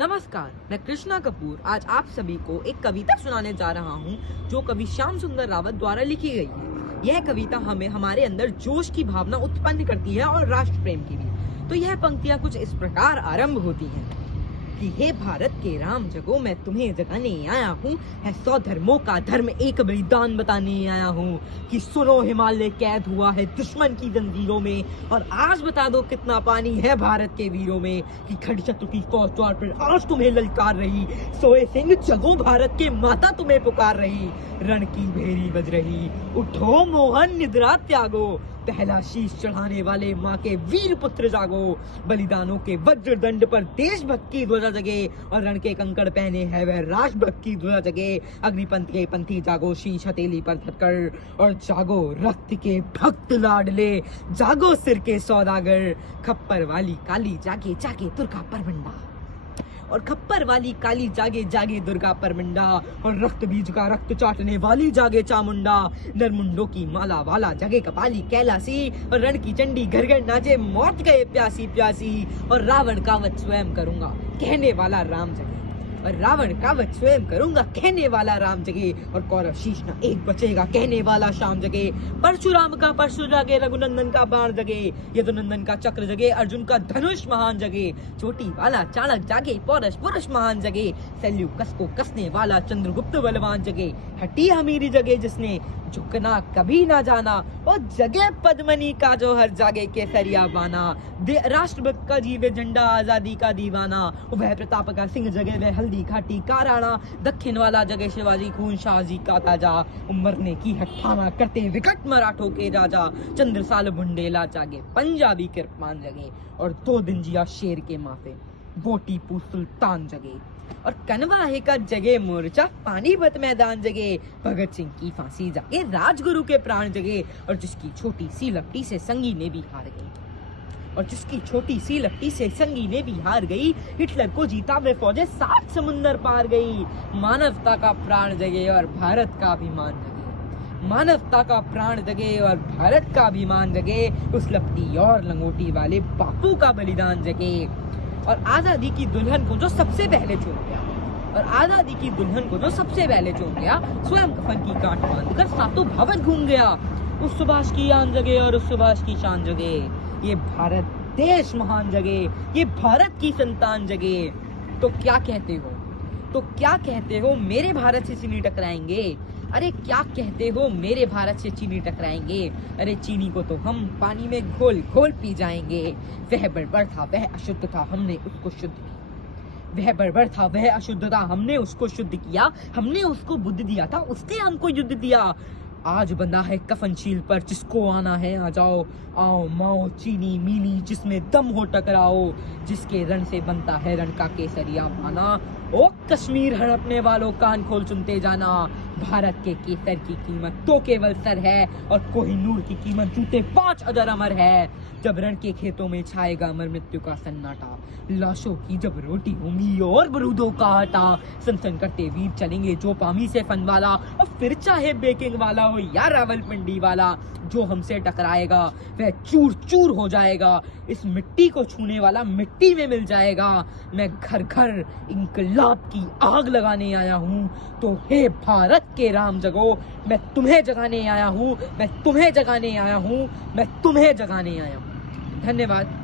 नमस्कार, मैं कृष्णा कपूर आज आप सभी को एक कविता सुनाने जा रहा हूँ जो कवि श्याम सुंदर रावत द्वारा लिखी गई है। यह कविता हमें हमारे अंदर जोश की भावना उत्पन्न करती है और राष्ट्र प्रेम की भी। तो यह पंक्तियां कुछ इस प्रकार आरंभ होती हैं कि हे भारत के राम जगो, मैं तुम्हें जगाने आया हूँ, है 100 धर्मों का धर्म एक बलिदान बताने आया हूँ कि सुनो हिमालय कैद हुआ है दुश्मन की जंजीरों में, और आज बता दो कितना पानी है भारत के वीरों में कि खड़ी शत्रु की फौज द्वार पर आज तुम्हें ललकार रही, सोए सिंह जगो भारत के माता तुम्हें पुकार रही, रण की भेरी बज रही, उठो मोहन निद्रा त्यागो, पहला शीश चढ़ाने वाले माँ के वीर पुत्र जागो, बलिदानों के वज्र दंड पर देशभक्त की ध्वजा जगे और रण के कंकड़ पहने है वह राष्ट्रभक्त की ध्वजा जगे, अग्निपंथ के पंथी जागो शीश हथेली पर धरकर, और जागो रक्त के भक्त लाडले, जागो सिर के सौदागर, खप्पर वाली काली जागे जागे दुर्गा परमंडा, और खप्पर वाली काली जागे जागे दुर्गा परमंडा, और रक्त बीज का रक्त चाटने वाली जागे चामुंडा, नरमुंडों की माला वाला जगे कपाली कैलासी, और रण की चंडी घर घर नाचे मौत गए प्यासी प्यासी, और रावण का वध स्वयं करूंगा कहने वाला राम जगे, और रावण का वध स्वयं करूंगा कहने वाला राम जगे, और कौरव शीश न एक बचेगा कहने वाला शाम जगे, परशुराम का परशु जगे, रघुनंदन का बाण जगे, यदुनंदन का चक्र जगे, अर्जुन का धनुष महान जगे, चोटी वाला चाणक जागे, पौरस पुरुष महान जगे, सैल्यूकस को कसने वाला चंद्रगुप्त बलवान जगे, हटी हमीरी जगे जिसने झुकना कभी ना जाना, और जगे पद्मनी का जो हर जागे केसरिया बाना, राष्ट्रभक्त का जीवे झंडा आजादी का दीवाना, वह प्रताप का सिंह जगे वह हल्दी घाटी का राणा, दक्षिण वाला जगे शिवाजी खून शाहजी का ताजा, मरने की हठाना करते विकट मराठों के राजा, चंद्रसाल बुंडेला जागे पंजाबी कृपान जगे, और 2 दिन जिया शेर के माथे वो टीपू सुल्तान जगे, और कनवाहे का जगे मोर्चा पानीपत मैदान जगे, भगत सिंह की फांसी जागे राजगुरु के प्राण जगे, और जिसकी छोटी सी लपटी से संगी ने भी हार गई, और जिसकी छोटी सी लपटी से संगी ने भी हार गई, हिटलर को जीता वे फौजें 7 समुंदर पार गई, मानवता का प्राण जगे और भारत का अभिमान जगे, मानवता का प्राण जगे और भारत का अभिमान जगे, उस लपटी और लंगोटी वाले बापू का बलिदान जगे, और आजादी की दुल्हन को जो सबसे पहले चूम गया, और आजादी की दुल्हन को जो सबसे पहले चूम गया, स्वयं कफन की गांठ बांधकर सातों भवन घूम गया, उस सुभाष की आन जगे और उस सुभाष की शान जगे, ये भारत देश महान जगे, ये भारत की संतान जगे। तो क्या कहते हो, तो क्या कहते हो मेरे भारत से चीनी टकराएंगे, अरे क्या कहते हो मेरे भारत से चीनी टकराएंगे, अरे चीनी को तो हम पानी में घोल घोल पी जाएंगे, वह बर्बर था वह अशुद्ध था हमने उसको शुद्ध किया, वह बर्बर था वह अशुद्ध था हमने उसको शुद्ध किया, हमने उसको बुद्धि दिया था उसने हमको युद्ध दिया, आज बंधा है कफनशील पर जिसको आना है आ जाओ, आओ माओ चीनी मीनी जिसमें दम हो टकराओ, जिसके रण से बनता है रण का केसरिया पाना, ओ कश्मीर हड़पने वालों कान खोल सुनते जाना, भारत के केसर की कीमत तो केवल सर है, और कोहिनूर की कीमत जूते 5 अजर अमर है, जब रण के खेतों में छाएगा अमर मृत्यु का सन्नाटा, लाशों की जब रोटी होंगी और बरूदों का आटा, सनसन करते वीर चलेंगे जो पामी से फन वाला, और फिर चाहे बेकिंग वाला हो या रावलपिंडी वाला, जो हमसे टकराएगा वह चूर चूर हो जाएगा, इस मिट्टी को छूने वाला मिट्टी में मिल जाएगा, मैं घर घर इंकलाब की आग लगाने आया हूँ, तो हे भारत के राम जगो, मैं तुम्हें जगाने आया हूँ, मैं तुम्हें जगाने आया हूँ, मैं तुम्हें जगाने आया हूँ। धन्यवाद।